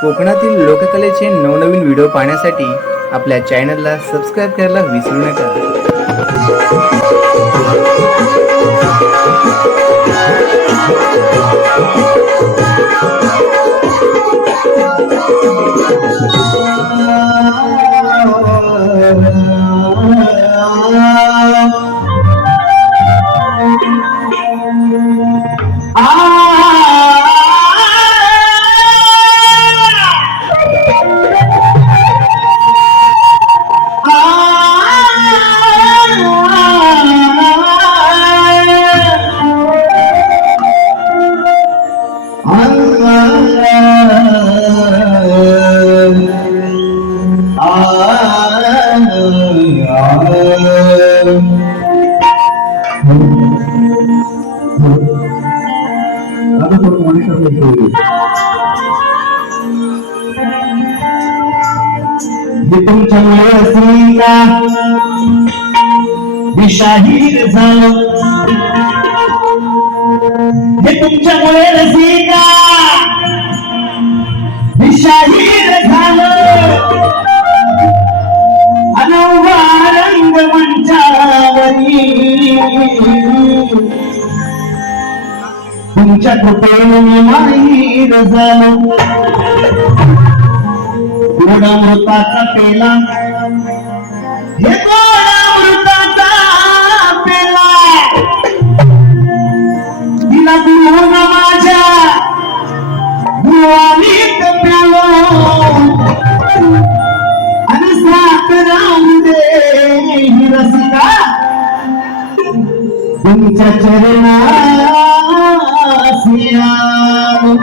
कोकणातील लोककलेचे नवनवीन व्हिडिओ पाहण्यासाठी आपल्या चॅनलला सबस्क्राईब करायला विसरू नका. तुमच्यामुळे स्त्रीला विषाहीर झालं, हे तुमच्यामुळे रसिका विषाहीर झालं. अनोखा रंग मंचावरी तुमच्या कृपेने माहीर झालं. गोडामृताचा पेला, हे गोडामृताचा पेला तिला गुरुन माझ्या गुरुवानीत प्यालो. आणि सात राम दे रसिका तुमच्या चरणासी आलो.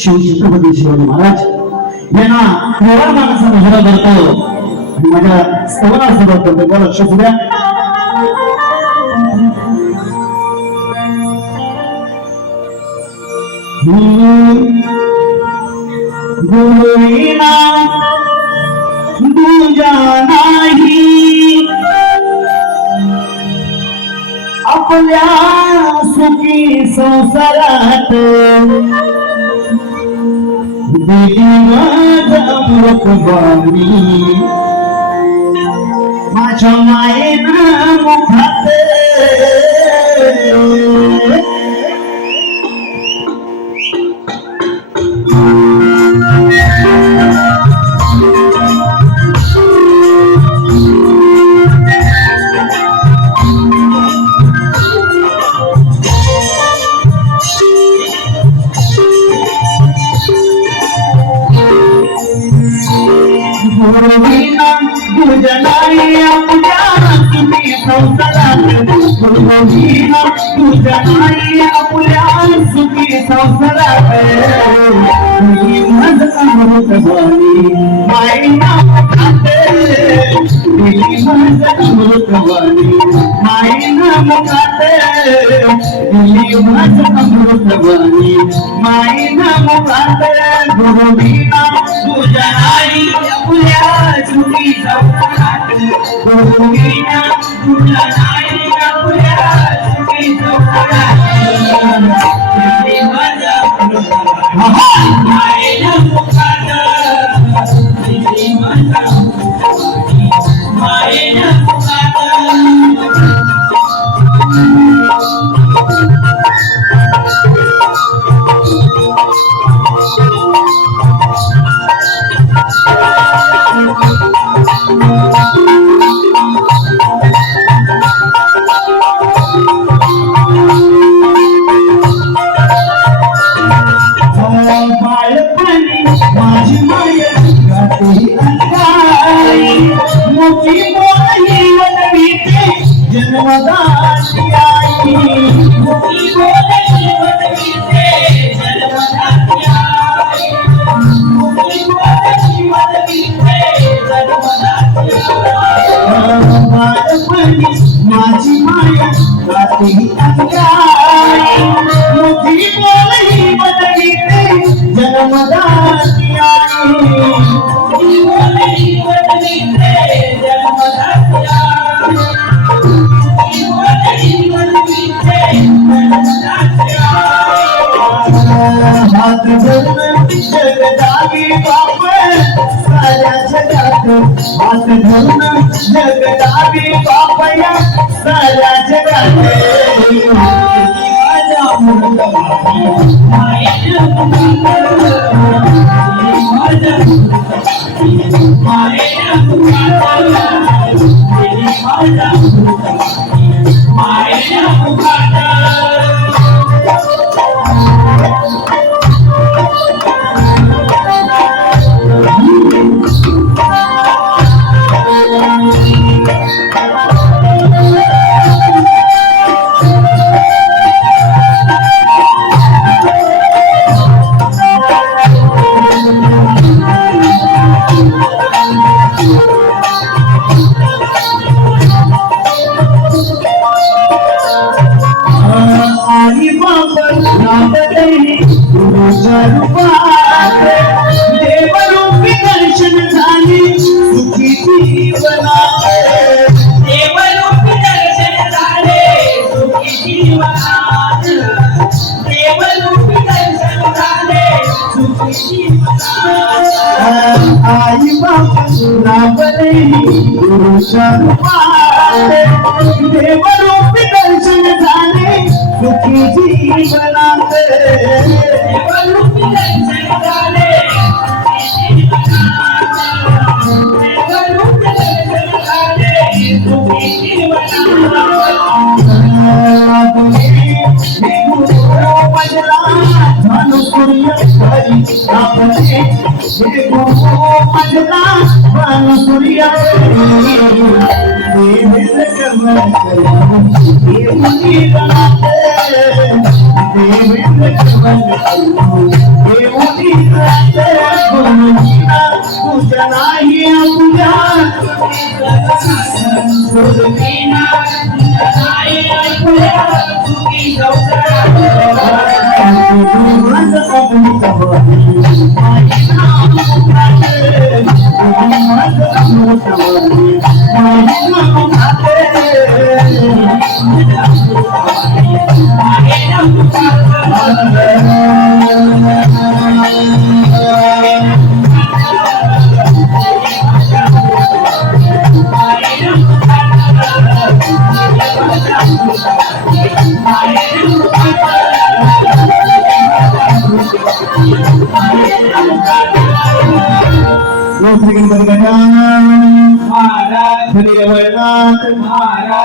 शिवछत्रपती शिवाजी महाराज यांना थोडा माणसा नजरा धरतो आणि माझ्या स्तवनाला सुरुवात करतो. बरं लक्ष द्या. गुरुविना दूजा नाही, आपल्या सुखी संसारात दिली माझा अमृतवाणी. माझ्या मायेनं मुखात तुझनाई आपल्या सुखी संसारात, गुरुविना तुझनाई आपल्या सुखी संसारात दिली माझ अमृतवाणी. माईना मुखात दिली माझ अमृतवाणी. माईना मुखात दिली माझ अमृतवाणी. माईना मुखात गुरुविना तुझनाई आपल्या सुखी संसारात, गुरुविना तुझनाई आपल्या सुखी संसारात दिली माझ अमृतवाणी. माईना मुखात दिली माझ अमृतवाणी. माईना मुखात माझी माया गाती अंगाई, मोठी बोली वनवीते जन्मदाती आई. मोठी बोली वनवीते जन्मदाती आई. मोठी बोली वनवीते जन्मदाती आई. माझी माया गाती अंगाई, मोठी बोली वनवीते जन्मदाती आई. बोली वनवीते जन्मदाती आई. बोली वनवीते जगदागी बाप साऱ्या जगात हात धरून जगदागी बाप या साऱ्या जगात माझ्या मुलाबाई मायेच्या आई बाबा नामदेवी गुरुच्या रूपात देवरूपी दर्शन झाली सुखी जीवनात देवरूपी दर्शन झाले सुखी जीवनात देवरूपी दर्शन झाले सुखी जीवनात आई बाबा नामदेवी गुरुच्या रूपात देवरूपी दर्शन झाले सुखी जीवनात देवरूपी दर्शन झाले देवरूपी दर्शन झाले सुखी जीवनात पूजा नाही पूजा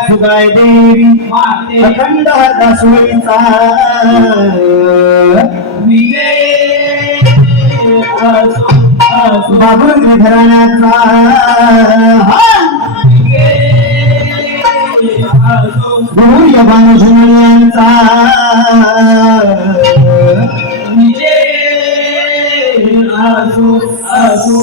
सुगाय देवी अखंड दासोळीचा बाबुरंग घराण्याचा गौरी बानुजनयांचा आसो